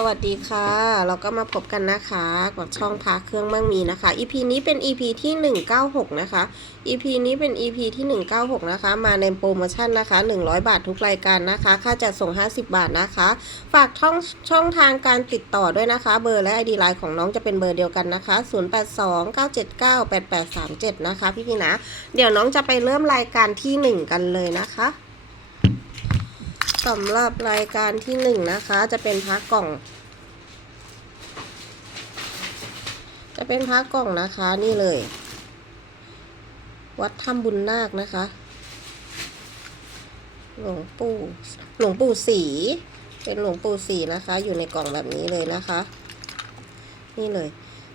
สวัสดีค่ะ เราก็มาพบกันนะคะกับช่องพาเครื่องมั่งมีนะคะ EP นี้เป็น EP ที่ 196 นะคะ EP นี้เป็น EP ที่ 196 นะคะ มาในโปรโมชั่นนะคะ 100 บาททุกรายการนะคะ ค่าจัดส่ง 50 บาทนะคะ ฝากช่องช่องทางการติดต่อด้วยนะคะ เบอร์และ ID ไลน์ของน้องจะเป็นเบอร์เดียวกันนะคะ 0829798837 นะคะ พี่พี่นะ เดี๋ยวน้องจะไปเริ่มรายการที่ 1 กันเลยนะคะ สำหรับรายการที่หนึ่งนะคะ จะเป็นพักกล่อง จะเป็นพักกล่องนะคะนี่เลย วัดถ้ำบุญนาคนะคะ หลวงปู่หลวงปู่ศรีเป็นหลวงปู่ศรีนะคะ อยู่ในกล่องแบบนี้เลยนะคะ นี่เลย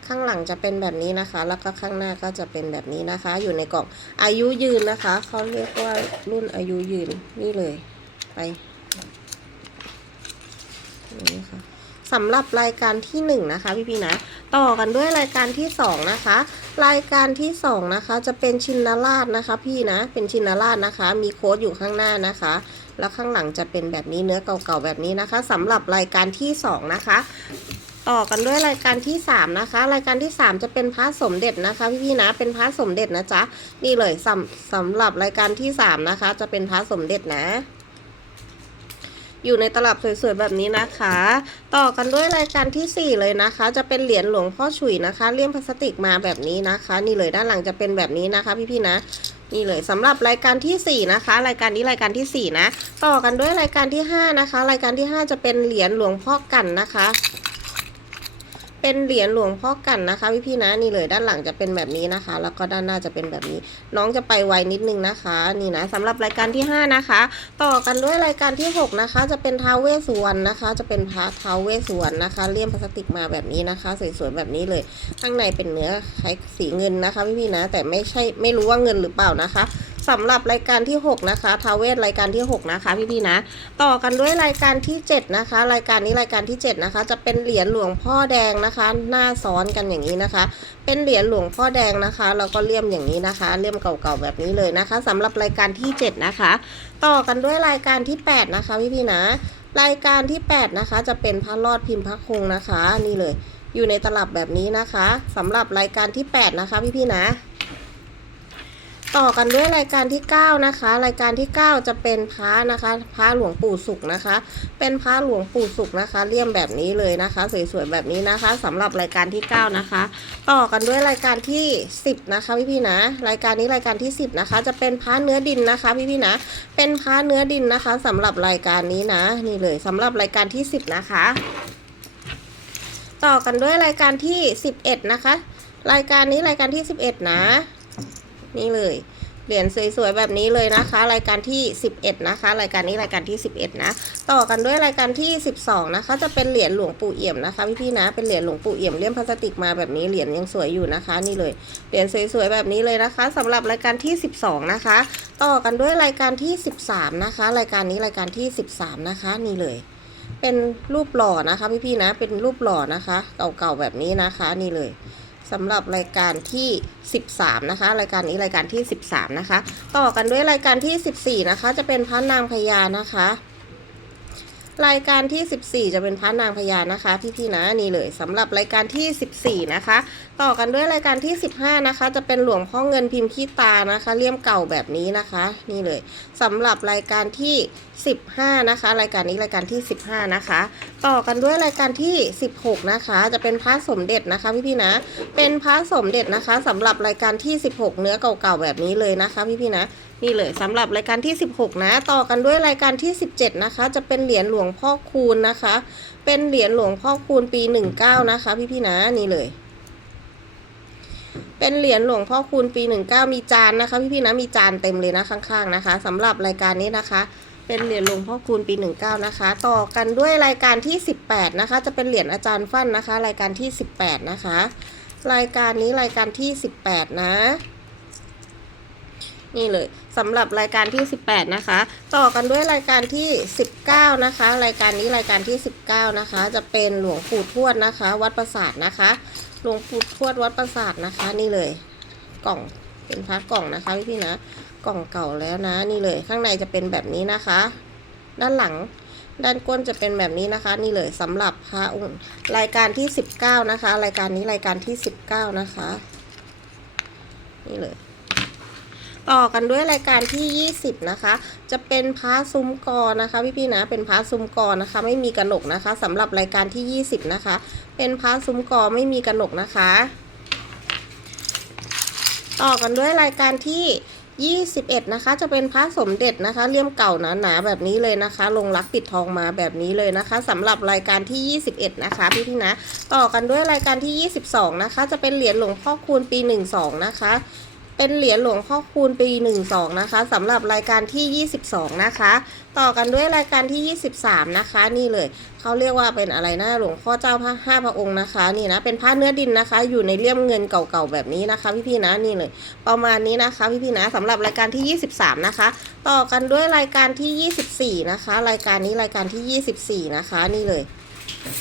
ข้างหลังจะเป็นแบบนี้นะคะ แล้วก็ข้างหน้าก็จะเป็นแบบนี้นะคะ อยู่ในกล่องอายุยืนนะคะ เขาเรียกว่ารุ่นอายุยืนนี่เลยไป นี่ค่ะ สำหรับรายการที่หนึ่งนะคะพี่พี่นะต่อกันด้วยรายการที่สองนะคะ รายการที่สองนะคะ จะเป็นชินราชนะคะ พี่นะเป็นชินราชนะคะ มีโค้ดอยู่ข้างหน้านะคะ แล้วข้างหลังจะเป็นแบบนี้เนื้อเก่าๆแบบนี้นะคะสำหรับรายการที่สองนะคะต่อกันด้วยรายการที่สามนะคะ รายการที่สามจะเป็นพระสมเด็จนะคะพี่พี่ๆนะเป็นพระสมเด็จนะจ๊ะนี่เลยสำสำหรับรายการที่สามนะคะ จะเป็นพระสมเด็จนะ อยู่ในตลับสวยๆแบบนี้นะคะ ต่อกันด้วยรายการที่ 4 เลยนะคะ จะเป็นเหรียญหลวงพ่อฉุยนะคะเลี่ยมพลาสติกมาแบบนี้นะคะ นี่เลยด้านหลังจะเป็นแบบนี้นะคะพี่ๆนะนี่เลยสำหรับรายการทีสี่ 4 นะคะ รายการนี้รายการทีสี่ 4 นะ ต่อกันด้วยรายการที่ 5 นะคะ รายการที่ 5 จะเป็นเหรียญหลวงพ่อกันนะคะ เป็นเหรียญหลวงพ่อกันนะคะพี่ๆนะนี่เลยด้านหลังจะเป็นแบบนี้นะคะ แล้วก็ด้านหน้าจะเป็นแบบนี้ น้องจะไปไวนิดนึงนะคะ นี่นะสำหรับรายการที่ 5 นะคะ ต่อกันด้วยรายการที่ 6 นะคะ จะเป็นท้าวเวสวรรณนะคะ จะเป็นพระท้าวเวสวรรณนะคะเลี่ยมพลาสติกมาแบบนี้นะคะสวยๆแบบนี้เลยข้างในเป็นเนื้อคล้ายสีเงินนะคะพี่ๆนะ แต่ไม่ใช่ไม่รู้ว่าเงินหรือเปล่านะคะ สำหรับรายการที่ 6 นะคะทาวเวสรายการที่ 6 นะคะ พี่ๆนะ ต่อกันด้วยรายการที่ 7 นะคะ รายการนี้รายการที่ 7 นะคะ จะเป็นเหรียญหลวงพ่อแดงนะคะ หน้าซ้อนกันอย่างนี้นะคะ เป็นเหรียญหลวงพ่อแดงนะคะแล้วก็เลี่ยมอย่างนี้นะคะ เลี่ยมเก่าๆแบบนี้เลยนะคะสำหรับรายการที่ 7 นะคะ ต่อกันด้วยรายการที่ 8 นะคะ พี่ๆนะ รายการที่ 8 นะคะ จะเป็นพระรอดพิมพ์พระคงนะคะ นี่เลย อยู่ในตลับแบบนี้นะคะสำหรับรายการที่ 8 นะคะ พี่ๆนะ ต่อกันด้วยรายการที่ 9 นะคะ รายการที่ 9 จะเป็นพระนะคะพระหลวงปู่สุขนะคะ เป็นพระหลวงปู่สุขนะคะเลี่ยมแบบนี้เลยนะคะสวยๆแบบนี้นะคะสำหรับรายการที่ 9 นะคะ ต่อกันด้วยรายการที่ 10 นะคะพี่ๆนะ รายการนี้รายการที่ 10 นะคะ จะเป็นพระเนื้อดินนะคะพี่ๆนะ เป็นพระเนื้อดินนะคะสำหรับรายการนี้นะ นี่เลยสำหรับรายการที่ 10 นะคะ ต่อกันด้วยรายการที่ 11 นะคะ รายการนี้รายการที่ 11 นะ นี่เลยเหรียญสวยๆแบบนี้เลยนะคะ รายการที่ 11 นะคะ รายการนี้รายการที่ 11 นะ ต่อกันด้วยรายการที่ 12 นะคะ จะเป็นเหรียญหลวงปู่เอี่ยมนะคะพี่ๆนะ เป็นเหรียญหลวงปู่เอี่ยมเลี่ยมพลาสติกมาแบบนี้เหรียญยังสวยอยู่นะคะ นี่เลยเหรียญสวยๆแบบนี้เลยนะคะสำหรับรายการที่ 12 นะคะ ต่อกันด้วยรายการที่ 13 นะคะ รายการนี้รายการที่ 13 นะคะ นี่เลย เป็นรูปหล่อนะคะพี่ๆนะ เป็นรูปหล่อนะคะ เก่าๆแบบนี้นะคะ นี่เลย สำหรับรายการที่ 13 นะคะ รายการนี้รายการที่ 13 นะคะ ต่อกันด้วยรายการที่ 14 นะคะ จะเป็นพระนางพญานะคะ รายการที่ 14 จะเป็นพระนางพญานะคะ พี่ๆนะนี่เลยสำหรับรายการที่ 14 นะคะ ต่อกันด้วยรายการที่ 15 นะคะ จะเป็นหลวงพ่อเงินพิมพ์ขี้ตานะคะเลี่ยมเก่าแบบนี้นะคะ นี่เลยสำหรับรายการที่15 นะคะ รายการนี้รายการที่ 15 นะคะ ต่อกันด้วยรายการที่ 16 นะคะ จะเป็นพระสมเด็จนะคะพี่ๆนะ เป็นพระสมเด็จนะคะสำหรับรายการที่ 16 เนื้อเก่าๆแบบนี้เลยนะคะพี่ๆนะนี่เลยสำหรับรายการที่ 16 นะ ต่อกันด้วยรายการที่ 17 นะคะ จะเป็นเหรียญหลวงพ่อคูณนะคะ เป็นเหรียญหลวงพ่อคูณปี 19 นะคะ พี่ๆนะนี่เลยเป็นเหรียญหลวงพ่อคูณปี 19 มีจานนะคะ พี่ๆนะมีจานเต็มเลยนะข้างๆนะคะสำหรับรายการนี้นะคะ เป็นเหรียญหลวงพ่อคูณปี 19 นะคะ ต่อกันด้วยรายการที่ 18 นะคะ จะเป็นเหรียญอาจารย์ฟั่นนะคะ รายการที่ 18 นะคะ รายการนี้รายการที่ 18 นะ นี่เลยสำหรับรายการที่ 18 นะคะ ต่อกันด้วยรายการที่ 19 นะคะ รายการนี้รายการที่ 19 นะคะ จะเป็นหลวงปู่ทวดนะคะ วัดประสาทนะคะ หลวงปู่ทวดวัดประสาทนะคะ นี่เลย กล่องเป็นพระกล่องนะคะพี่ๆนะ กล่องเก่าแล้วนะ นี่เลยข้างในจะเป็นแบบนี้นะคะ ด้านหลังด้านก้นจะเป็นแบบนี้นะคะ นี่เลยสำหรับพระองค์รายการที่ 19 นะคะ รายการนี้รายการที่ 19 นะคะ นี่เลย ต่อกันด้วยรายการที่ 20 นะคะ จะเป็นพระซุ้มกอนะคะ พี่ๆนะเป็นพระซุ้มกอนะคะ ไม่มีกระหนกนะคะสำหรับรายการที่ 20 นะคะ เป็นพระซุ้มกอไม่มีกระหนกนะคะ ต่อกันด้วยรายการที่ 21 นะคะ จะเป็นพระสมเด็จนะคะเลี่ยมเก่าหนาๆแบบนี้เลยนะคะ ลงรักปิดทองมาแบบนี้เลยนะคะสำหรับรายการที่ 21 นะคะ พี่ที่นะ ต่อกันด้วยรายการที่ 22 นะคะ จะเป็นเหรียญหลวงพ่อคูณปี 12 นะคะ เป็นเหรียญหลวงพ่อคูณปี 12 นะคะสำหรับรายการที่ 22 นะคะ ต่อกันด้วยรายการที่ 23 นะคะ นี่เลยเขาเรียกว่าเป็นอะไรนะหลวงพ่อเจ้าพระห้าพระองค์นะคะ นี่นะเป็นผ้าเนื้อดินนะคะ อยู่ในเลี่ยมเงินเก่าๆแบบนี้นะคะ พี่ๆนะนี่เลย ประมาณนี้นะคะพี่ๆนะสำหรับรายการที่ 23 นะคะ ต่อกันด้วยรายการที่ 24 นะคะ รายการนี้รายการที่ 24 นะคะ นี่เลย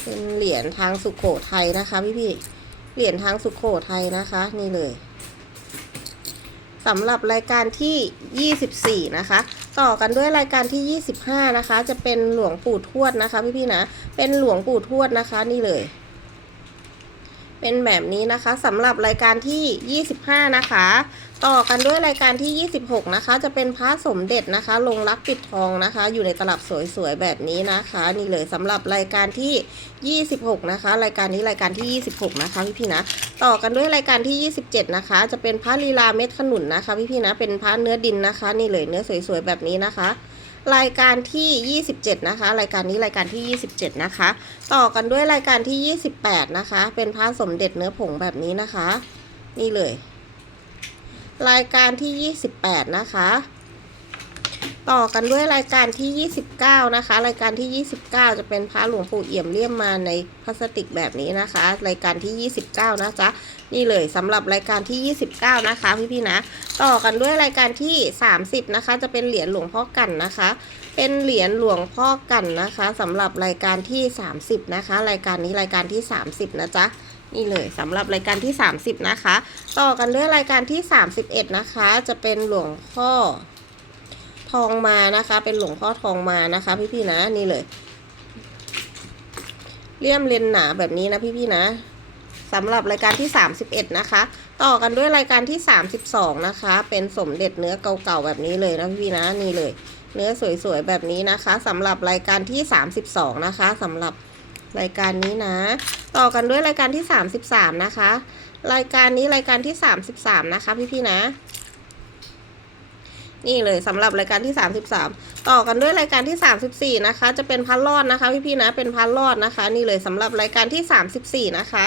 เป็นเหรียญทางสุโขทัยนะคะ พี่ๆเหรียญทางสุโขทัยนะคะ นี่เลยสำหรับรายการที่ 24 นะคะ ต่อกันด้วยรายการที่ 25 นะคะ จะเป็นหลวงปู่ทวดนะคะ พี่ๆนะ เป็นหลวงปู่ทวดนะคะนี่เลย เป็นแบบนี้นะคะสำหรับรายการที่ 25 นะคะ ต่อกันด้วยรายการที่ 26 นะคะ จะเป็นพระสมเด็จนะคะ ลงรักปิดทองนะคะ อยู่ในตลับสวยๆแบบนี้นะคะ นี่เลยสำหรับรายการที่ 26 นะคะ รายการนี้รายการที่ 26 นะคะพี่ๆนะ ต่อกันด้วยรายการที่ 27 นะคะ จะเป็นพระลีลาเม็ดขนุนนะคะ พี่ๆนะ เป็นพระเนื้อดินนะคะ นี่เลยเนื้อสวยๆแบบนี้นะคะรายการที่ 27 นะคะ รายการนี้รายการที่ 27 นะคะ ต่อกันด้วยรายการที่ 28 นะคะ เป็นพระสมเด็จเนื้อผงแบบนี้นะคะ นี่เลย รายการที่ 28 นะคะ ต่อกันด้วยรายการที่ 29 นะคะ รายการที่ 29 จะเป็นพระหลวงปู่เอี่ยมเลี่ยมมาในพลาสติกแบบนี้นะคะ รายการที่ 29 นะจ๊ะนี่เลยสำหรับรายการที่ 29 นะคะพี่ๆนะ ต่อกันด้วยรายการที่ 30 นะคะ จะเป็นเหรียญหลวงพ่อกันนะคะ เป็นเหรียญหลวงพ่อกันนะคะสำหรับรายการที่ 30 นะคะ รายการนี้รายการที่ 30 นะจ๊ะ นี่เลยสำหรับรายการที่ 30 นะคะ ต่อกันด้วยรายการที่ 31 นะคะ จะเป็นหลวงพ่อทองมานะคะ เป็นหลวงพ่อทองมานะคะ พี่ๆนะนี่เลยเลี่ยมเลนหนาแบบนี้นะพี่ๆนะสำหรับรายการที่ 31 นะคะ ต่อกันด้วยรายการที่ 32 นะคะ เป็นสมเด็จเนื้อเก่าๆแบบนี้เลยนะพี่ๆนะนี่เลย เนื้อสวยๆแบบนี้นะคะสำหรับรายการที่ 32 นะคะสำหรับ รายการนี้นะ ต่อกันด้วยรายการที่ 33 นะคะ รายการนี้รายการที่ 33 นะคะ พี่ๆนะ นี่เลยสำหรับรายการที่ 33 ต่อกันด้วยรายการที่ 34 นะคะ จะเป็นพันลอดนะคะ พี่ๆนะ เป็นพันลอดนะคะ นี่เลยสำหรับรายการที่ 34 นะคะ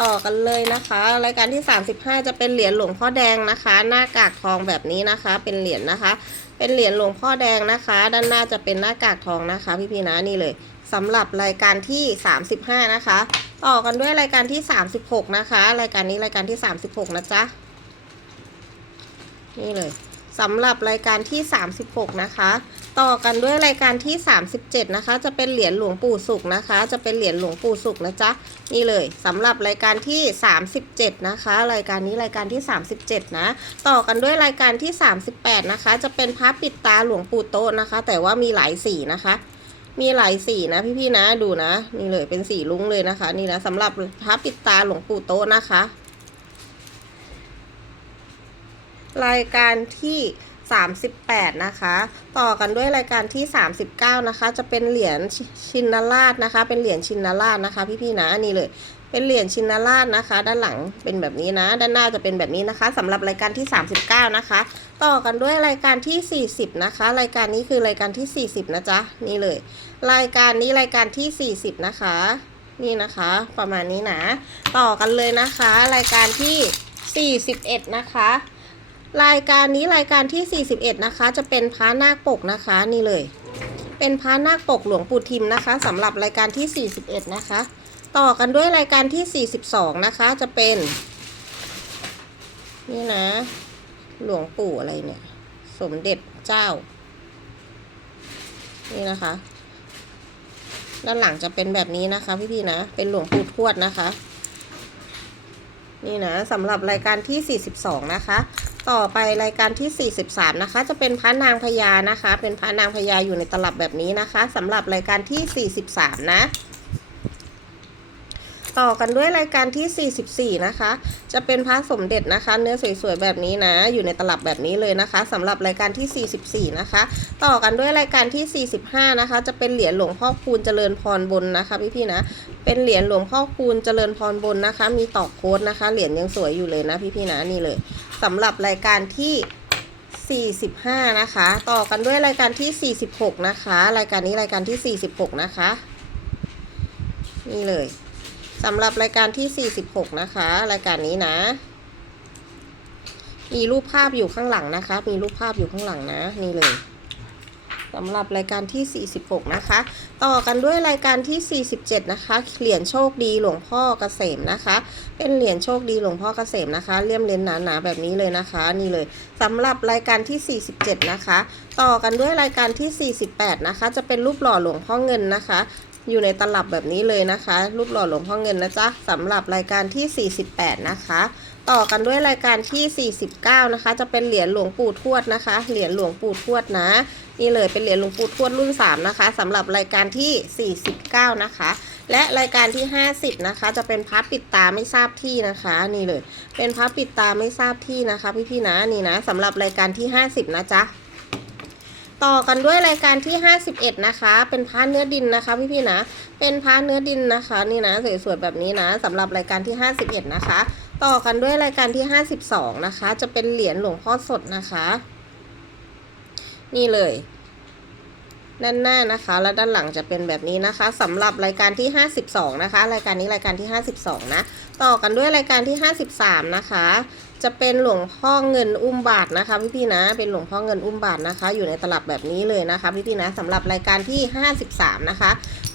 ต่อกันเลยนะคะ รายการที่ 35 จะเป็นเหรียญหลวงพ่อแดงนะคะ หน้ากากทองแบบนี้นะคะ เป็นเหรียญนะคะ เป็นเหรียญหลวงพ่อแดงนะคะ ด้านหน้าจะเป็นหน้ากากทองนะคะ พี่ๆนะ นี่เลย สำหรับรายการที่ 35 นะคะ ต่อกันด้วยรายการที่ 36 นะคะ รายการนี้รายการที่ 36 นะจ๊ะ นี่เลยสำหรับรายการที่ 36 นะคะ ต่อกันด้วยรายการที่ 37 นะคะ จะเป็นเหรียญหลวงปู่สุขนะคะ จะเป็นเหรียญหลวงปู่สุขนะจ๊ะ นี่เลยสำหรับรายการที่ 37 นะคะ รายการนี้รายการที่ 37 นะ ต่อกันด้วยรายการที่ 38 นะคะ จะเป็นพระปิดตาหลวงปู่โตนะคะ แต่ว่ามีหลายสีนะคะ มีหลายสีนะพี่ๆนะดูนะ นี่เลยเป็นสีลุ้งเลยนะคะ นี่นะสำหรับพระปิดตาหลวงปู่โตนะคะ รายการที่38 นะคะ ต่อกันด้วยรายการที่ 39 นะคะ จะเป็นเหรียญชินราชนะคะ เป็นเหรียญชินราชนะคะ พี่ๆนะนี่เลย เป็นเหรียญชินราชนะคะ ด้านหลังเป็นแบบนี้นะ ด้านหน้าจะเป็นแบบนี้นะคะสำหรับรายการที่ 39 นะคะ ต่อกันด้วยรายการที่ 40 นะคะ รายการนี้คือรายการที่ 40 นะจ๊ะนี่เลย รายการนี้รายการที่ 40 นะคะ นี่นะคะ ประมาณนี้นะต่อกันเลยนะคะ รายการที่ 41 นะคะรายการนี้รายการที่ 41 นะคะ จะเป็นพระนาคปกนะคะนี่เลย เป็นพระนาคปกหลวงปู่ทิมนะคะสำหรับรายการที่ 41 นะคะ ต่อกันด้วยรายการที่ 42 นะคะ จะเป็น นี่นะ หลวงปู่อะไรเนี่ย สมเด็จเจ้า นี่นะคะ ด้านหลังจะเป็นแบบนี้นะคะ พี่ๆนะ เป็นหลวงปู่ทวดนะคะ นี่นะสำหรับรายการที่ 42 นะคะ ต่อไปรายการที่ 43 นะคะ จะเป็นพระนางพญานะคะ เป็นพระนางพญาอยู่ในตลับแบบนี้นะคะสำหรับรายการที่ 43 นะ ต่อกันด้วยรายการที่ 44 นะคะ จะเป็นพระสมเด็จนะคะ เนื้อสวยๆแบบนี้นะ อยู่ในตลับแบบนี้เลยนะคะสำหรับรายการที่ 44 นะคะ ต่อกันด้วยรายการที่ 45 นะคะ จะเป็นเหรียญหลวงพ่อคูณเจริญพรบนนะคะพี่ๆนะ เป็นเหรียญหลวงพ่อคูณเจริญพรบนนะคะ มีตอกโค้ดนะคะ เหรียญยังสวยอยู่เลยนะพี่ๆนะนี่เลยสำหรับรายการที่45 นะคะ ต่อกันด้วยรายการที่ 46 นะคะ รายการนี้รายการที่ 46 นะคะ นี่เลย สำหรับรายการที่ 46 นะคะ รายการนี้นะ มีรูปภาพอยู่ข้างหลังนะคะ มีรูปภาพอยู่ข้างหลังนะ นี่เลยสำหรับรายการที่ 46 นะคะ ต่อกันด้วยรายการที่ 47 นะคะ เหรียญโชคดีหลวงพ่อเกษมนะคะ เป็นเหรียญโชคดีหลวงพ่อเกษมนะคะ เลี่ยมเลนหนาๆแบบนี้เลยนะคะ นี่เลยสำหรับรายการที่ 47 นะคะ ต่อกันด้วยรายการที่ 48 นะคะ จะเป็นรูปหล่อหลวงพ่อเงินนะคะ อยู่ในตลับแบบนี้เลยนะคะ รูปหล่อหลวงพ่อเงินนะจ๊ะสำหรับรายการที่ 48 นะคะ ต่อกันด้วยรายการที่ 49 นะคะ จะเป็นเหรียญหลวงปู่ทวดนะคะ เหรียญหลวงปู่ทวดนะ นี่เลยเป็นเหรียญหลวงปู่ทวดรุ่น 3 นะคะสำหรับรายการที่ 49 นะคะ และรายการที่ 50 นะคะ จะเป็นพับปิดตาไม่ทราบที่นะคะ นี่เลย เป็นพับปิดตาไม่ทราบที่นะคะ พี่ๆนะนี่นะสำหรับรายการที่ 50 นะจ๊ะ ต่อกันด้วยรายการที่ 51 นะคะ เป็นพระเนื้อดินนะคะพี่ๆนะ เป็นพระเนื้อดินนะคะ นี่นะสวยๆแบบนี้นะสำหรับรายการที่ 51 นะคะ ต่อกันด้วยรายการที่ 52 นะคะ จะเป็นเหรียญหลวงพ่อสดนะคะ นี่เลยด้านหน้านะคะ และด้านหลังจะเป็นแบบนี้นะคะสำหรับรายการที่ 52 นะคะ รายการนี้รายการที่ 52 นะ ต่อกันด้วยรายการที่ 53 นะคะ จะเป็นหลวงพ่อเงินอุ้มบาทนะคะพี่ๆนะเป็นหลวงพ่อเงินอุ้มบาทนะคะ อยู่ในตลับแบบนี้เลยนะคะพี่ๆนะสำหรับรายการที่ 53 นะคะ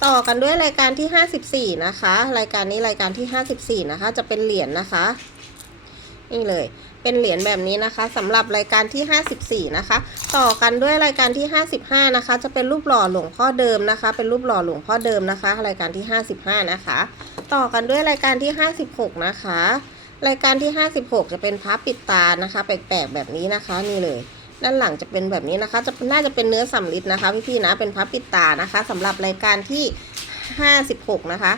ต่อกันด้วยรายการที่ 54 นะคะ รายการนี้รายการที่ 54 นะคะ จะเป็นเหรียญนะคะนี่เลยเป็นเหรียญแบบนี้นะคะสำหรับรายการที่ 54 นะคะ ต่อกันด้วยรายการที่ 55 นะคะ จะเป็นรูปหล่อหลวงพ่อเดิมนะคะ เป็นรูปหล่อหลวงพ่อเดิมนะคะ รายการที่ 55 นะคะ ต่อกันด้วยรายการที่ 56 นะคะ รายการที่ 56 จะเป็นพับปิดตานะคะ แปลกๆแบบนี้นะคะนี่เลย ด้านหลังจะเป็นแบบนี้นะคะ จะน่าจะเป็นเนื้อสำลิดนะคะ พี่ๆนะเป็นพับปิดตานะคะสำหรับรายการที่ 56 นะคะ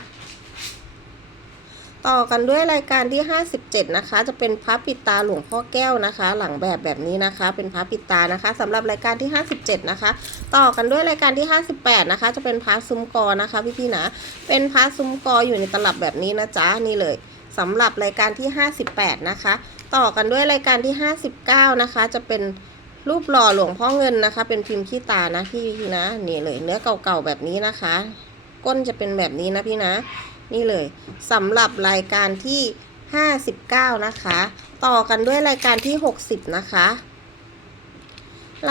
ต่อกันด้วยรายการที่ 57 นะคะ จะเป็นพระปิดตาหลวงพ่อแก้วนะคะ หลังแบบแบบนี้นะคะ เป็นพระปิดตานะคะสำหรับรายการที่ 57 นะคะ ต่อกันด้วยรายการที่ 58 นะคะ จะเป็นพระซุ้มกอนะคะ พี่ๆนะเป็นพระซุ้มกออยู่ในตลับแบบนี้นะจ๊ะนี่เลย สำหรับรายการที่ 58 นะคะ ต่อกันด้วยรายการที่ 59 นะคะ จะเป็นรูปหล่อหลวงพ่อเงินนะคะ เป็นพิมพ์ขี้ตานะพี่ๆนะนี่เลยเนื้อเก่าๆแบบนี้นะคะ ก้นจะเป็นแบบนี้นะพี่นะ นี่เลยสำหรับรายการที่ 59 นะคะ ต่อกันด้วยรายการที่ 60 นะคะ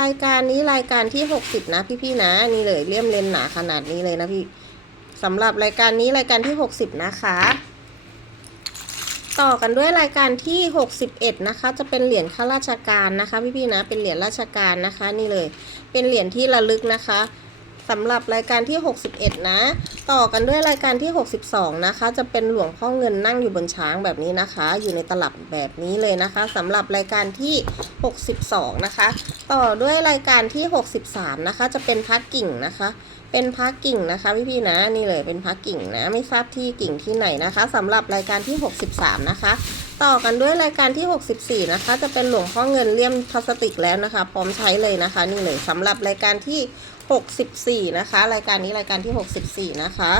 รายการนี้รายการที่ 60 นะพี่ๆนะนี่เลยเลี่ยมเลนหนาขนาดนี้เลยนะพี่สำหรับรายการนี้รายการที่ 60 นะคะ ต่อกันด้วยรายการที่ 61 นะคะ จะเป็นเหรียญข้าราชการนะคะ พี่ๆนะ เป็นเหรียญราชการนะคะ นี่เลย เป็นเหรียญที่ระลึกนะคะสำหรับรายการที่ 61 นะ ต่อกันด้วยรายการที่ 62 นะคะ จะเป็นหลวงพ่อเงินนั่งอยู่บนช้างแบบนี้นะคะ อยู่ในตลับแบบนี้เลยนะคะสำหรับรายการที่ 62 นะคะ ต่อด้วยรายการที่ 63 นะคะ จะเป็นพักกิ่งนะคะ เป็นพักกิ่งนะคะพี่พี่นะนี่เลยเป็นพักกิ่งนะไม่ทราบที่กิ่งที่ไหนนะคะสำหรับรายการที่ 63 นะคะ ต่อกันด้วยรายการที่ 64 นะคะ จะเป็นหลวงพ่อเงินเลี่ยมพลาสติกแล้วนะคะ พร้อมใช้เลยนะคะ นี่เลยสำหรับรายการที่ 64 นะคะ รายการนี้รายการที่ 64 นะคะ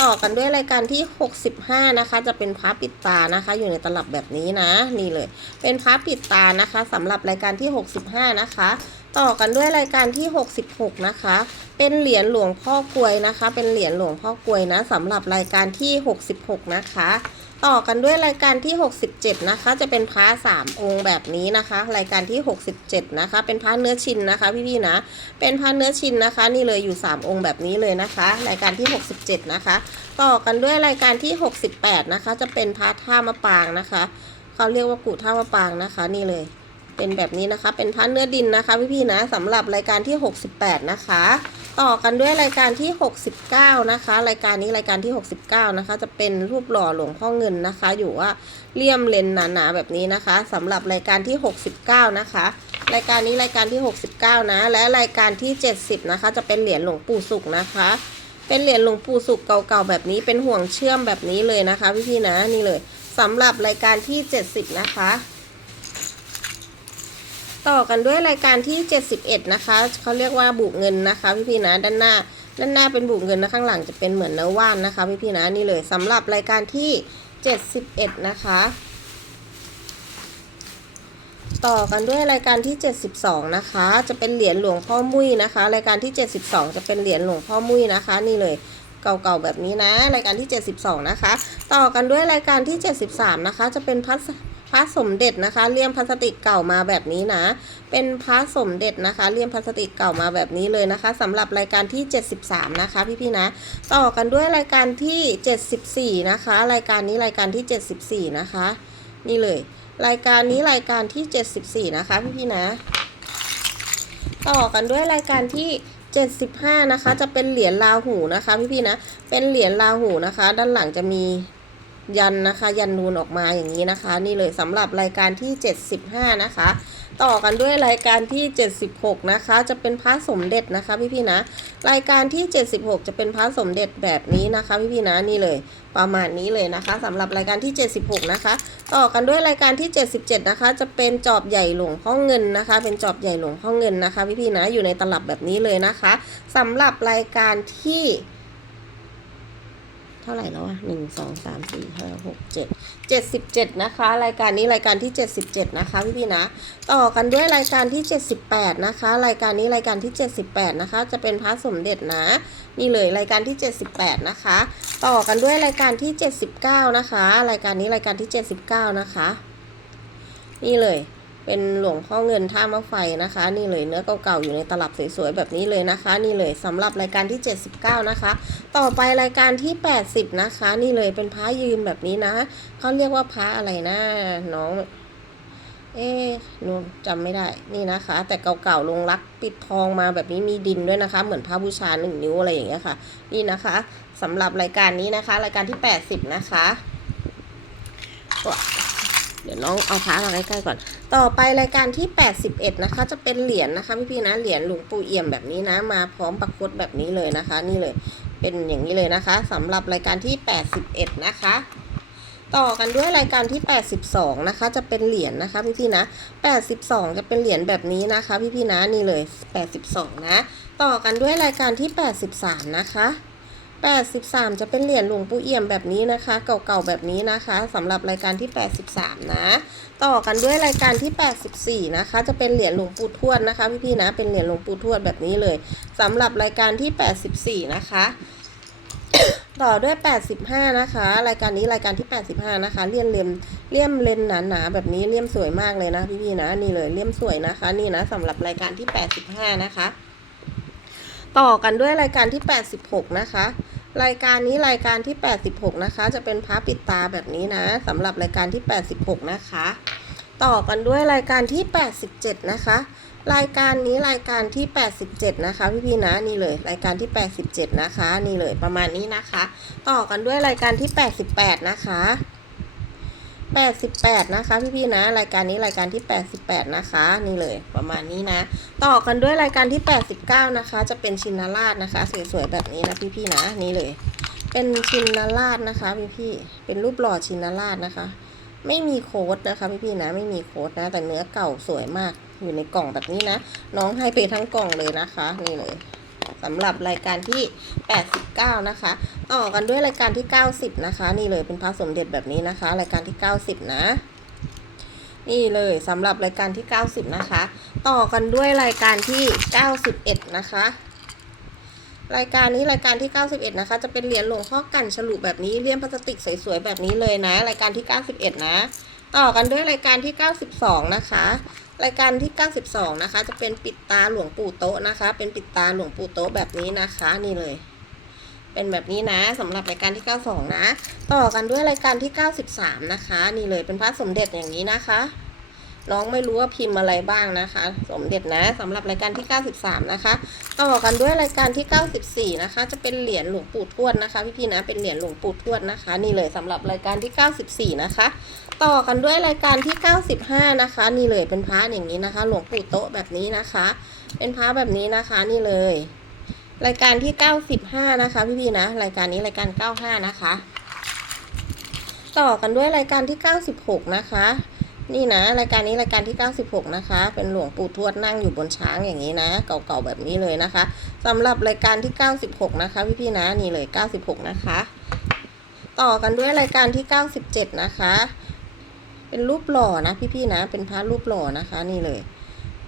ต่อกันด้วยรายการที่ 65 นะคะ จะเป็นพระปิดตานะคะ อยู่ในตลับแบบนี้นะนี่เลย เป็นพระปิดตานะคะสำหรับรายการที่ 65 นะคะ ต่อกันด้วยรายการที่ 66 นะคะ เป็นเหรียญหลวงพ่อกลวยนะคะ เป็นเหรียญหลวงพ่อกลวยนะสำหรับรายการที่ 66 นะคะ ต่อกันด้วยรายการที่ 67 นะคะ จะเป็นพระสามองค์แบบนี้นะคะ รายการที่ 67 นะคะ เป็นพระเนื้อชินนะคะ พี่ๆนะ เป็นพระเนื้อชินนะคะ นี่เลยอยู่ 3 องค์แบบนี้เลยนะคะ รายการที่ 67 นะคะ ต่อกันด้วยรายการที่ 68 นะคะ จะเป็นพระท่ามะปางนะคะเขาเรียกว่ากุท่ามะปางนะคะ นี่เลย เป็นแบบนี้นะคะ เป็นพระเนื้อดินนะคะ พี่ๆนะสำหรับรายการที่ 68 นะคะ ต่อกันด้วยรายการที่ 69 นะคะ รายการนี้รายการที่ 69 นะคะ จะเป็นรูปหล่อหลวงพ่อเงินนะคะ อยู่ว่าเลี่ยมเลนหนาๆแบบนี้นะคะสำหรับรายการที่ 69 นะคะ รายการนี้รายการที่ 69 นะ และรายการที่ 70 นะคะ จะเป็นเหรียญหลวงปู่สุขนะคะ เป็นเหรียญหลวงปู่สุขเก่าๆแบบนี้เป็นห่วงเชื่อมแบบนี้เลยนะคะพี่ๆนะนี่เลยสำหรับรายการที่ 70 นะคะ ต่อกันด้วยรายการที่ 71 นะคะเขาเรียกว่าบุกเงินนะคะพี่ๆนะด้านหน้าด้านหน้าเป็นบุกเงินนะข้างหลังจะเป็นเหมือนเนื้อว่านนะคะพี่ๆนะนี่เลยสำหรับรายการที่ 71 นะคะต่อกันด้วยรายการที่ 72 นะคะ จะเป็นเหรียญหลวงพ่อมุ้ยนะคะ รายการที่ 72 จะเป็นเหรียญหลวงพ่อมุ้ยนะคะ นี่เลยเก่าๆแบบนี้นะ รายการที่ 72 นะคะ ต่อกันด้วยรายการที่ 73 นะคะ จะเป็นพระ พระสมเด็จนะคะเลี่ยมพลาสติกเก่ามาแบบนี้นะ เป็นพระสมเด็จนะคะเลี่ยมพลาสติกเก่ามาแบบนี้เลยนะคะสำหรับรายการที่ 73 นะคะพี่ๆนะ ต่อกันด้วยรายการที่ 74 นะคะ รายการนี้รายการที่ 74 นะคะ นี่เลย รายการนี้รายการที่ 74 นะคะพี่ๆนะ ต่อกันด้วยรายการที่75 นะคะ จะเป็นเหรียญลาหูนะคะ พี่ๆนะ เป็นเหรียญลาหูนะคะ ด้านหลังจะมี ยันนะคะ ยันนูนออกมาอย่างนี้นะคะ นี่เลยสำหรับรายการที่ 75 นะคะ ต่อกันด้วยรายการที่ 76 นะคะ จะเป็นพระสมเด็จนะคะพี่ๆนะ รายการที่ 76 จะเป็นพระสมเด็จแบบนี้นะคะพี่ๆนะนี่เลยประมาณนี้เลยนะคะสำหรับรายการที่ 76 นะคะ ต่อกันด้วยรายการที่ 77 นะคะ จะเป็นจอบใหญ่หลวงพ่อเงินนะคะ เป็นจอบใหญ่หลวงพ่อเงินนะคะพี่ๆนะอยู่ในตลับแบบนี้เลยนะคะสำหรับรายการที่ เท่าไหร่แล้วอะหนึ่งสองสามสี่ห้าหกเจ็ดเจ็ดสิบเจ็ดนะคะ รายการนี้รายการที่เจ็ดสิบเจ็ดนะคะพี่พี่ๆนะ ต่อกันด้วยรายการที่เจ็ดสิบแปดนะคะ รายการนี้รายการที่เจ็ดสิบแปดนะคะ จะเป็นพระสมเด็จนะ นี่เลยรายการที่เจ็ดสิบแปดนะคะ ต่อกันด้วยรายการที่เจ็ดสิบเก้านะคะ รายการนี้รายการที่เจ็ดสิบเก้านะคะ นี่เลย เป็นหลวงพ่อเงินท่ามะไฟนะคะ นี่เลยเนื้อเก่าๆอยู่ในตลับสวยๆแบบนี้เลยนะคะ นี่เลยสำหรับรายการที่ 79 นะคะ ต่อไปรายการที่ 80 นะคะ นี่เลยเป็นพระยืนแบบนี้นะเขาเรียกว่าพระอะไรนะน้องเอ๊หนูจำไม่ได้ นี่นะคะ แต่เก่าๆลงรักปิดทองมาแบบนี้มีดินด้วยนะคะ เหมือนพระบูชาหนึ่งนิ้วอะไรอย่างเงี้ยค่ะ นี่นะคะสำหรับรายการนี้นะคะ รายการที่ 80 นะคะ ดี๋ยวน้องเอาพระมาใกล้ๆก่อน ต่อไปรายการที่ 81 นะคะ จะเป็นเหรียญนะคะพี่ๆนะเหรียญหลวงปู่เอี่ยมแบบนี้นะ มาพร้อมประคตแบบนี้เลยนะคะ นี่เลยเป็นอย่างนี้เลยนะคะสำหรับรายการที่ 81 นะคะ ต่อกันด้วยรายการที่ 82 นะคะ จะเป็นเหรียญนะคะพี่ๆนะ 82 จะเป็นเหรียญแบบนี้นะคะพี่ๆนะนี่เลย 82 นะ ต่อกันด้วยรายการที่ 83 นะคะ 83 จะเป็นเหรียญหลวงปู่เอี่ยมแบบนี้นะคะ เก่าๆแบบนี้นะคะสำหรับรายการที่ 83 นะ ต่อกันด้วยรายการที่ 84 นะคะ จะเป็นเหรียญหลวงปู่ทวดนะคะพี่ๆนะเป็นเหรียญหลวงปู่ทวดแบบนี้เลยสำหรับรายการที่ 84 นะคะ ต่อด้วย 85 นะคะ รายการนี้รายการที่ 85 นะคะเลี่ยมเลมเลี่ยมเลนหนาๆแบบนี้เลี่ยมสวยมากเลยนะพี่ๆนะนี่เลยเลี่ยมสวยนะคะ นี่นะสำหรับรายการที่ 85 นะคะ ต่อกันด้วยรายการที่ 86 นะคะ รายการนี้รายการที่ 86 นะคะ จะเป็นพระปิดตาแบบนี้นะสำหรับรายการที่ 86 นะคะ ต่อกันด้วยรายการที่ 87 นะคะ รายการนี้รายการที่ 87 นะคะ พี่พี่นะนี่เลยรายการที่ 87 นะคะ นี่เลยประมาณนี้นะคะ ต่อกันด้วยรายการที่ 88 นะคะ 88 นะคะพี่พี่ๆนะ รายการนี้รายการที่ 88 นะคะ นี่เลยประมาณนี้นะ ต่อกันด้วยรายการที่ 89 นะคะ จะเป็นชินาราชนะคะ สวยๆแบบนี้นะพี่พี่ๆนะนี่เลย เป็นชินาราชนะคะพี่พี่ๆเป็นรูปหล่อชินาราชนะคะ ไม่มีโค้ดนะคะพี่พี่ๆนะ ไม่มีโค้ดนะ แต่เนื้อเก่าสวยมากอยู่ในกล่องแบบนี้นะ น้องให้ไปทั้งกล่องเลยนะคะ นี่เลย สำหรับรายการที่ 89 นะคะ ต่อกันด้วยรายการที่ 90 นะคะ นี่เลยเป็นพระสมเด็จแบบนี้นะคะ รายการที่ 90 นะนี่เลยสำหรับรายการที่ 90 นะคะ ต่อกันด้วยรายการที่ 91 นะคะ รายการนี้รายการที่ 91 นะคะ จะเป็นเหรียญหลวงพ่อกันฉลุแบบนี้เลี่ยมพลาสติกสวยๆแบบนี้เลยนะ รายการที่ 91 นะ ต่อกันด้วยรายการที่ 92 นะคะ รายการที่ 92 นะคะ จะเป็นปิดตาหลวงปู่โต๊ะนะคะ เป็นปิดตาหลวงปู่โต๊ะแบบนี้นะคะนี่เลย เป็นแบบนี้นะสำหรับรายการที่ 92 นะ ต่อกันด้วยรายการที่ 93 นะคะ นี่เลยเป็นพระสมเด็จอย่างนี้นะคะ น้องไม่รู้ว่าพิมพ์อะไรบ้างนะคะ สมเด็จนะสำหรับรายการที่ 93 นะคะต่อกันด้วยรายการที่ 94 นะคะ จะเป็นเหรียญหลวงปู่ทวดนะคะพี่ๆนะเป็นเหรียญหลวงปู่ทวดนะคะ นี่เลยสำหรับรายการที่ 94 นะคะ ต่อกันด้วยรายการที่ 95 นะคะ นี่เลยเป็นพระอย่างนี้นะคะ หลวงปู่โต๊ะแบบนี้นะคะ เป็นพระแบบนี้นะคะนี่เลย รายการที่ 95 นะคะพี่ๆนะ รายการนี้รายการ 95 นะคะ ต่อกันด้วยรายการที่ 96 นะคะ นี่นะรายการนี้รายการที่ 96 นะคะ เป็นหลวงปู่ทวดนั่งอยู่บนช้างอย่างนี้นะ เก่าๆแบบนี้เลยนะคะสำหรับรายการที่ 96 นะคะ พี่ๆนะนี่เลย 96 นะคะ ต่อกันด้วยรายการที่ 97 นะคะ เป็นรูปหล่อนะพี่ๆนะ เป็นพระรูปหล่อนะคะ นี่เลย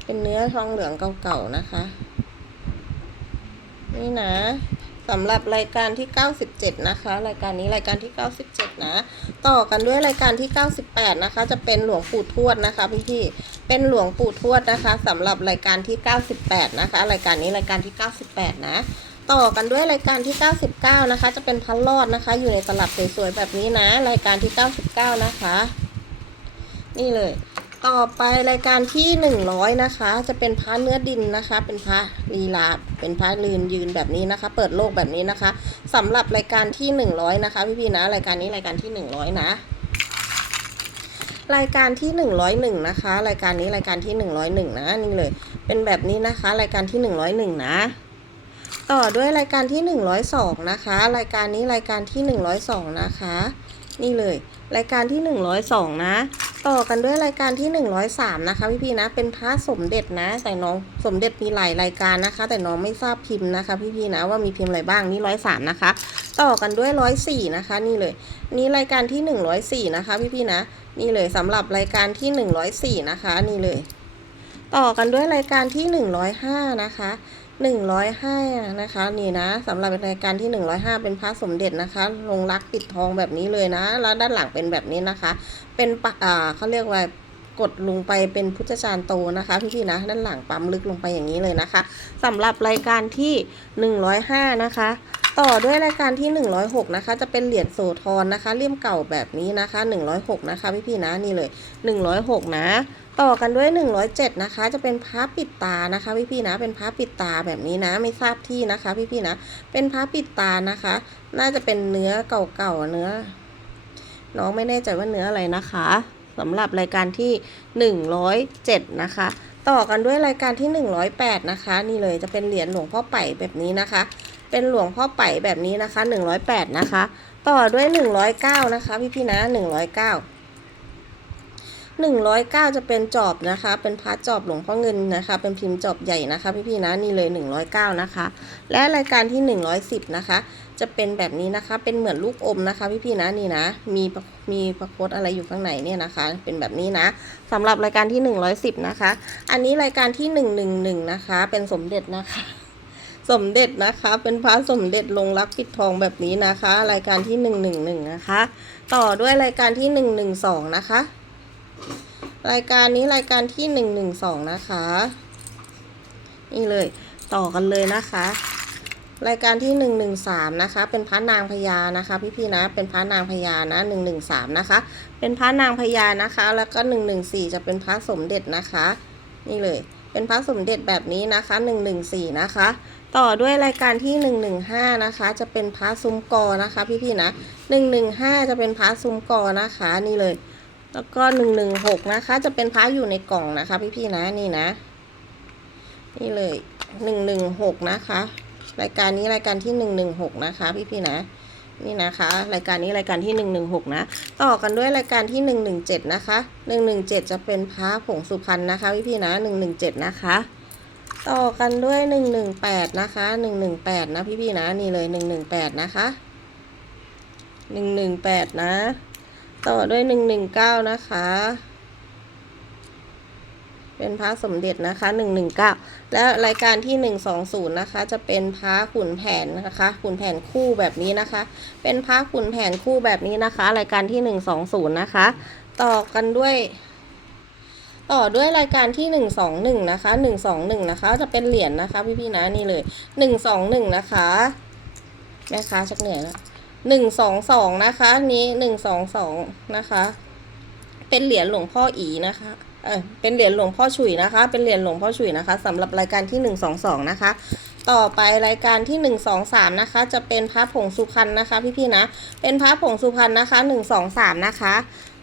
เป็นเนื้อทองเหลืองเก่าๆนะคะ นี่นะ สำหรับรายการที่ 97 นะคะ รายการนี้รายการที่ 97 นะ ต่อกันด้วยรายการที่ 98 นะคะ จะเป็นหลวงปู่ทวดนะคะพี่พี่เป็นหลวงปู่ทวดนะคะสำหรับรายการที่ 98 นะคะ รายการนี้รายการที่ 98 นะต่อกันด้วยรายการที่ 99 นะคะ จะเป็นพันลอดนะคะ อยู่ในตลับสวยๆแบบนี้นะ รายการที่ 99 นะคะ นี่เลย ต่อไปรายการที่100นะคะ จะเป็นพระเนื้อดินนะคะ เป็นพระลีลาเป็นพระลืนยืนแบบนี้นะคะ เปิดโลกแบบนี้นะคะสำหรับรายการที่100นะคะ พี่ๆนะรายการนี้รายการที่100นะรายการที่ 101 นะคะ รายการนี้รายการที่ 101 นะนี่เลย เป็นแบบนี้นะคะ รายการที่ 101 นะ ต่อด้วยรายการที่ 102 นะคะ รายการนี้รายการที่ 102 นะคะ นี่เลย รายการที่ 102 นะ ต่อกันด้วยรายการที่ 103 นะคะพี่ๆนะ เป็นพระสมเด็จนะ แต่น้องสมเด็จมีหลายรายการนะคะ แต่น้องไม่ทราบพิมพ์นะคะ พี่ๆนะว่ามีพิมพ์อะไรบ้างนี่103 นะคะ ต่อกันด้วย 104 นะคะ นี่เลย นี่รายการที่ 104 นะคะพี่ๆนะ นี่เลยสำหรับรายการที่ 104 นะคะ นี่เลย ต่อกันด้วยรายการที่ 105 นะคะ 105 นะคะ นี่นะสำหรับรายการที่ 105 เป็นพระสมเด็จนะคะ ลงรักปิดทองแบบนี้เลยนะ แล้วด้านหลังเป็นแบบนี้นะคะ เป็นปะอ่าเขาเรียกว่ากดลงไปเป็นพุทธจารย์โตนะคะพี่ๆนะ ด้านหลังปั๊มลึกลงไปอย่างนี้เลยนะคะสำหรับรายการที่ 105 นะคะ ต่อด้วยรายการที่ 106 นะคะ จะเป็นเหรียญโสธรนะคะ เลี่ยมเก่าแบบนี้นะคะ 106 นะคะพี่ๆนะนี่เลย 106 นะ ต่อกันด้วย 107 นะคะ จะเป็นพระปิดตานะคะพี่ๆนะ เป็นพระปิดตาแบบนี้นะ ไม่ทราบที่นะคะพี่ๆนะ เป็นพระปิดตานะคะ น่าจะเป็นเนื้อเก่าๆเนื้อ น้องไม่แน่ใจว่าเนื้ออะไรนะคะสำหรับรายการที่ 107 นะคะ ต่อกันด้วยรายการที่ 108 นะคะ นี่เลยจะเป็นเหรียญหลวงพ่อไป่แบบนี้นะคะ เป็นหลวงพ่อไป่แบบนี้นะคะ 108 นะคะ ต่อด้วย 109 นะคะ พี่ๆนะ 109 109 จะเป็นจอบนะคะ เป็นพระจอบหลวงพ่อเงินนะคะ เป็นพิมพ์จอบใหญ่นะคะ พี่ๆนะนี่เลย 109 นะคะ และรายการที่ 110 นะคะ จะเป็นแบบนี้นะคะ เป็นเหมือนลูกอมนะคะ พี่ๆนะนี่นะ มีมีประโคดอะไรอยู่ข้างในเนี่ยนะคะ เป็นแบบนี้นะสำหรับรายการที่ 110 นะคะ อันนี้รายการที่ 111 นะคะ เป็นสมเด็จนะคะ สมเด็จนะคะ เป็นพระสมเด็จลงรักปิดทองแบบนี้นะคะ รายการที่ 111 นะคะ ต่อด้วยรายการที่ 112 นะคะ รายการนี้รายการที่ 112 นะคะ นี่เลยต่อกันเลยนะคะ รายการที่ 113 นะคะ เป็นพระนางพญานะคะ พี่ๆนะ เป็นพระนางพญานะ 113 นะคะ เป็นพระนางพญานะคะ แล้วก็ 114 จะเป็นพระสมเด็จนะคะ นี่เลย เป็นพระสมเด็จแบบนี้นะคะ 114 นะคะ ต่อด้วยรายการที่ 115 นะคะ จะเป็นพระซุ้มกอนะคะ พี่ๆนะ 115 จะเป็นพระซุ้มกอนะคะนี่เลย แล้วก็ 116 นะคะ จะเป็นพระอยู่ในกล่องนะคะ พี่ๆนะนี่นะ นี่เลย 116 นะคะ รายการนี้รายการที่ 116 นะคะ พี่ๆนะนี่นะคะ รายการนี้รายการที่ 116 นะ ต่อกันด้วยรายการที่ 117 นะคะ 117 จะเป็นพระผงสุพรรณนะคะพี่ๆนะ 117 นะคะ ต่อกันด้วย 118 นะคะ 118 นะพี่ๆนะนี่เลย 118 นะคะ 118 นะ ต่อด้วย 119 นะคะ เป็นพระสมเด็จนะคะ 119 และรายการที่ 120 นะคะ จะเป็นพระขุนแผนนะคะขุนแผนคู่แบบนี้นะคะ เป็นพระขุนแผนคู่แบบนี้นะคะ รายการที่ 120 นะคะ ต่อกันด้วย ต่อด้วยรายการที่ 121 นะคะ 121 นะคะ จะเป็นเหรียญนะคะ พี่ๆนะนี่เลย 121 นะคะแม่ค้าชักเหนื่อยแล้วหนึ่งสองสองนะคะนี้หนึ่งสองสองนะคะ เป็นเหรียญหลวงพ่ออีนะคะเออเป็นเหรียญหลวงพ่อฉุยนะคะ เป็นเหรียญหลวงพ่อฉุยนะคะสำหรับรายการที่หนึ่งสองสองนะคะ ต่อไปรายการที่หนึ่งสองสามนะคะ จะเป็นพระผงสุพรรณนะคะ พี่ๆนะ เป็นพระผงสุพรรณนะคะหนึ่งสองสามนะคะ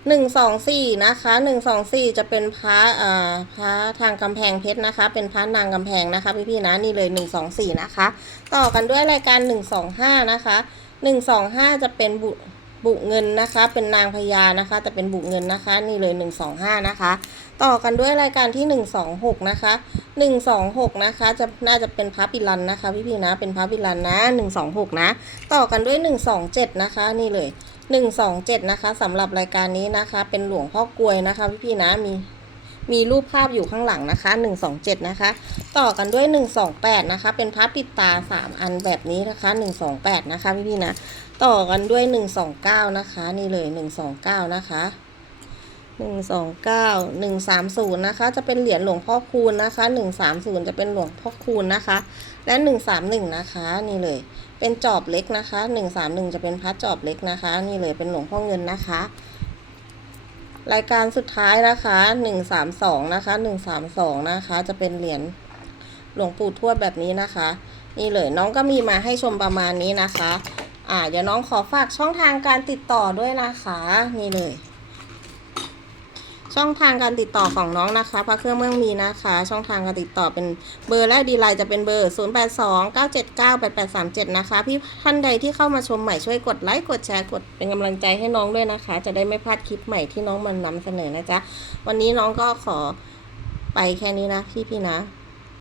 หนึ่งสองสี่นะคะหนึ่งสองสี่จะเป็นพระเอ่อพระทางกำแพงเพชรนะคะ เป็นพระนางกำแพงนะคะพี่ๆนะนี่เลยหนึ่งสองสี่นะคะ ต่อกันด้วยรายการหนึ่งสองห้านะคะหนึ่งสองห้าจะเป็นบุบุเงินนะคะ เป็นนางพญานะคะ แต่เป็นบุเงินนะคะ นี่เลยหนึ่งสองห้านะคะ ต่อกันด้วยรายการที่หนึ่งสองหกนะคะหนึ่งสองหกนะคะ จะน่าจะเป็นพระปิลันนะคะ พี่ๆนะ เป็นพระปิลันนะหนึ่งสองหกนะ ต่อกันด้วยหนึ่งสองเจ็ดนะคะ นี่เลย หนึ่งสองเจ็ดนะคะสำหรับรายการนี้นะคะ เป็นหลวงพ่อกลวยนะคะ พี่พี่นะมีมีรูปภาพอยู่ข้างหลังนะคะหนึ่งสองเจ็ดนะคะ ต่อกันด้วยหนึ่งสองแปดนะคะ เป็นพระปิดตาสามอันแบบนี้นะคะหนึ่งสองแปดนะคะพี่พี่นะ ต่อกันด้วยหนึ่งสองเก้านะคะ นี่เลยหนึ่งสองเก้านะคะ หนึ่งสองเก้าหนึ่งสามศูนย์นะคะ จะเป็นเหรียญหลวงพ่อคูณนะคะหนึ่งสามศูนย์จะเป็นหลวงพ่อคูณนะคะ และหนึ่งสามหนึ่งนะคะ นี่เลย เป็นจอบเล็กนะคะหนึ่งสามหนึ่งจะเป็นพระจอบเล็กนะคะ นี่เลยเป็นหลวงพ่อเงินนะคะ รายการสุดท้ายนะคะหนึ่งสามสองนะคะหนึ่งสามสองนะคะ จะเป็นเหรียญหลวงปู่ทวดแบบนี้นะคะ นี่เลยน้องก็มีมาให้ชมประมาณนี้นะคะ อ่าเดี๋ยวน้องขอฝากช่องทางการติดต่อด้วยนะคะ นี่เลย ช่องทางการติดต่อของน้องนะคะพระเครื่องเมืองมีนะคะ ช่องทางการติดต่อเป็นเบอร์และดีไลน์จะเป็นเบอร์ 0 8 2 9 7 9 8 8 3 7 นะคะ พี่ท่านใดที่เข้ามาชมใหม่ช่วยกดไลค์กดแชร์กดเป็นกำลังใจให้น้องด้วยนะคะ จะได้ไม่พลาดคลิปใหม่ที่น้องมันนำเสนอนะจ๊ะวันนี้น้องก็ขอไปแค่นี้นะพี่พี่นะ